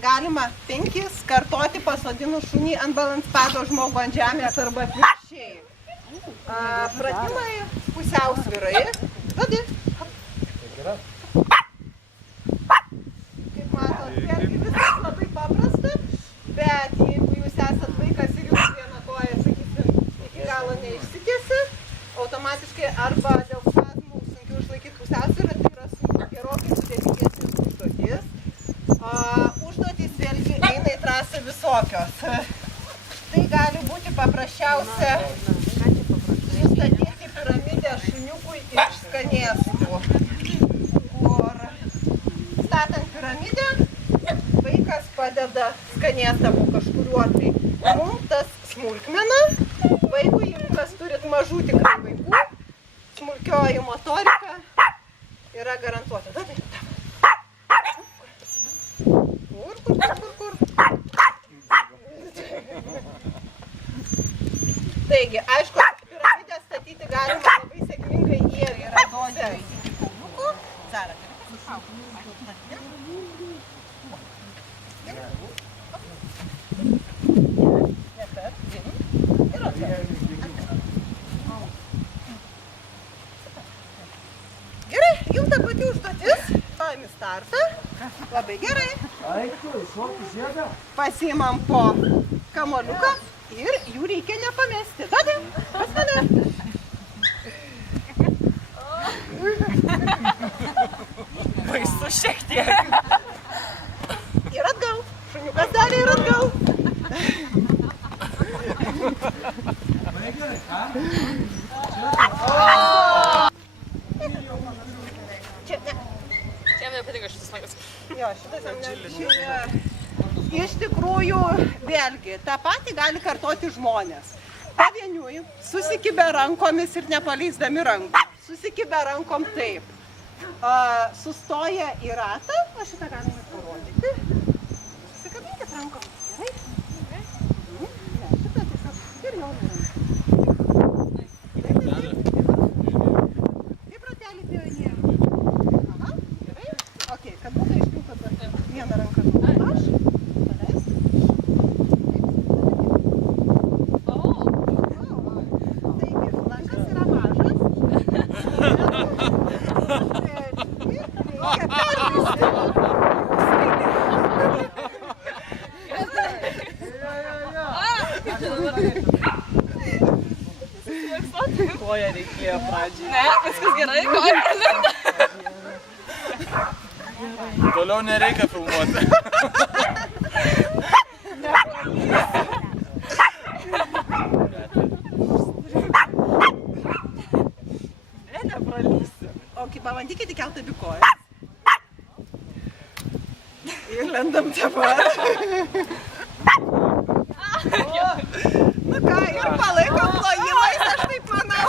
Galima 5 kartoti pasodinus šunį ant balanspado, žmogų ant žemės arba atvirkščiai. Pratimai pusiausvyrai. Tada. Kaip matot, vėlgi viskas labai paprasta, bet jeigu jūs esat vaikas ir jūs vieną koją, sakysim, iki galo neišsitiesit, automatiškai arba dėl spazmų sunkiau išlaikyti pusiausvyrą, tai yra gerokai sudėtingesnis užduotis. Užduotys vėlgi eina į trasą visokios. Tai gali būti paprasčiausia sustatyti piramidę šuniukui iš skanėstų, kur statant piramidę vaikas padeda skanėstą po kažkuriuo tai. Mums tas smulkmena, vaikui, jeigu kas turit mažų tikrai vaikų, smulkioji motorika yra garantuota. Kur? Taigi, aišku, piramidę statyti galima labai sėkmingai ir yra dozė iki kulnukų. Zara, gali Gerai, jums ta pati užduotis. Paimi startą. Labai gerai. Pasiimam po kamuoliuką ir jų reikia nepamesti. Tada, pas mane. Baisu šiek tiek. Ir atgal. Šuniukas darė ir atgal. Čia nepatinka šitas lankas. Jo, šitas jam neišėjo. Iš tikrųjų, vėlgi, tą patį gali kartoti žmonės. Pavieniui, susikibę rankomis ir nepaleisdami rankų. Susikibę rankom taip. Sustoja į ratą, o šitą galime parodyti. Susikabinkit rankom. Gerai? Ne, šitą tiesiog ir jau nerankom. Kaip ratelį pionierių. Aha, gerai. Ok, kad būtų aiškiau, kad vieną ranką aš. Koja reikėjo pradžiai. Ne, viskas gerai, koja pralinda. Toliau nereikia filmuoti. Nepralysi. O kaip pabandykite įkelt abi kojas. Ir lendam dabar. Nu ką, ir palaikom plojimais, aš taip manau.